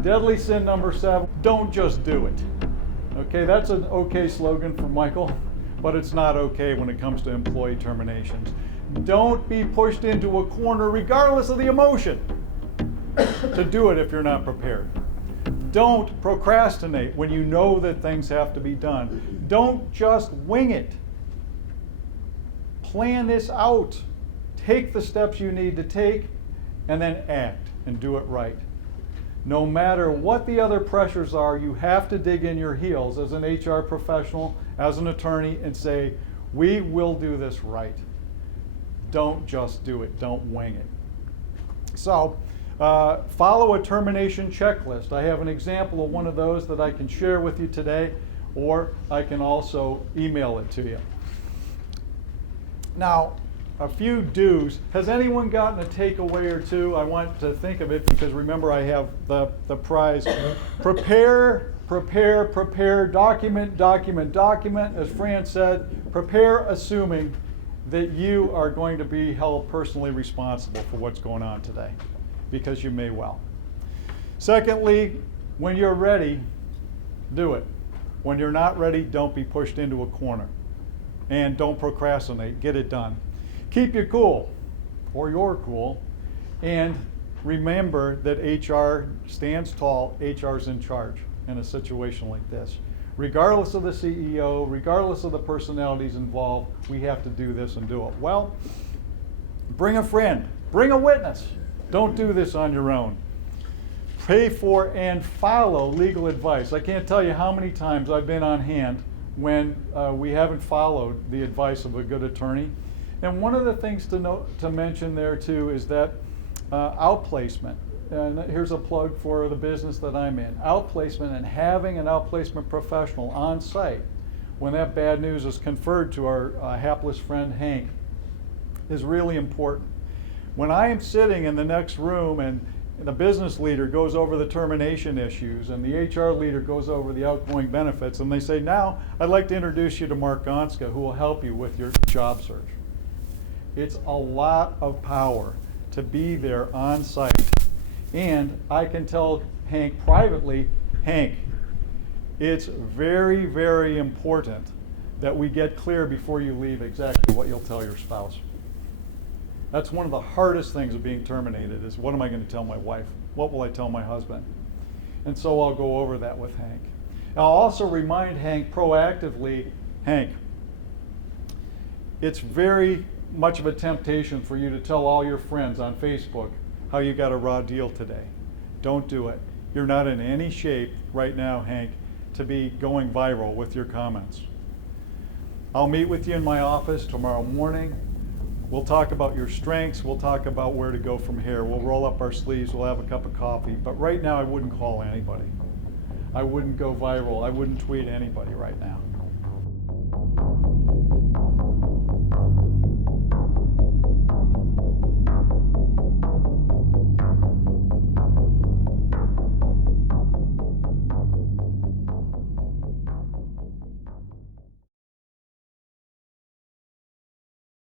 Deadly sin number 7, don't just do it. Okay, that's an okay slogan for Michael, but it's not okay when it comes to employee terminations. Don't be pushed into a corner regardless of the emotion to do it if you're not prepared. Don't procrastinate when you know that things have to be done. Don't just wing it. Plan this out. Take the steps you need to take and then act and do it right. No matter what the other pressures are, you have to dig in your heels as an HR professional, as an attorney, and say, we will do this right. Don't just do it. Don't wing it. So, follow a termination checklist. I have an example of one of those that I can share with you today, or I can also email it to you. Now, a few do's. Has anyone gotten a takeaway or two? I want to think of it because remember I have the prize. Prepare, prepare, prepare, document, document, document. As Fran said, prepare assuming that you are going to be held personally responsible for what's going on today, because you may well. Secondly, when you're ready, do it. When you're not ready, don't be pushed into a corner. And don't procrastinate, get it done. Keep your cool, or you're cool, and remember that HR stands tall, HR's in charge in a situation like this. Regardless of the CEO, regardless of the personalities involved, we have to do this and do it well. Bring a friend, bring a witness. Don't do this on your own. Pay for and follow legal advice. I can't tell you how many times I've been on hand when we haven't followed the advice of a good attorney. And one of the things to mention there too is that outplacement. And here's a plug for the business that I'm in. Outplacement and having an outplacement professional on site when that bad news is conferred to our hapless friend Hank is really important. When I am sitting in the next room and the business leader goes over the termination issues and the HR leader goes over the outgoing benefits and they say, now I'd like to introduce you to Mark Gonska who will help you with your job search. It's a lot of power to be there on site. And I can tell Hank privately, Hank, it's very, very important that we get clear before you leave exactly what you'll tell your spouse. That's one of the hardest things of being terminated is what am I going to tell my wife? What will I tell my husband? And so I'll go over that with Hank. I'll also remind Hank proactively, Hank, it's very much of a temptation for you to tell all your friends on Facebook how you got a raw deal today. Don't do it. You're not in any shape right now, Hank, to be going viral with your comments. I'll meet with you in my office tomorrow morning. We'll talk about your strengths. We'll talk about where to go from here. We'll roll up our sleeves. We'll have a cup of coffee. But right now, I wouldn't call anybody. I wouldn't go viral. I wouldn't tweet anybody right now.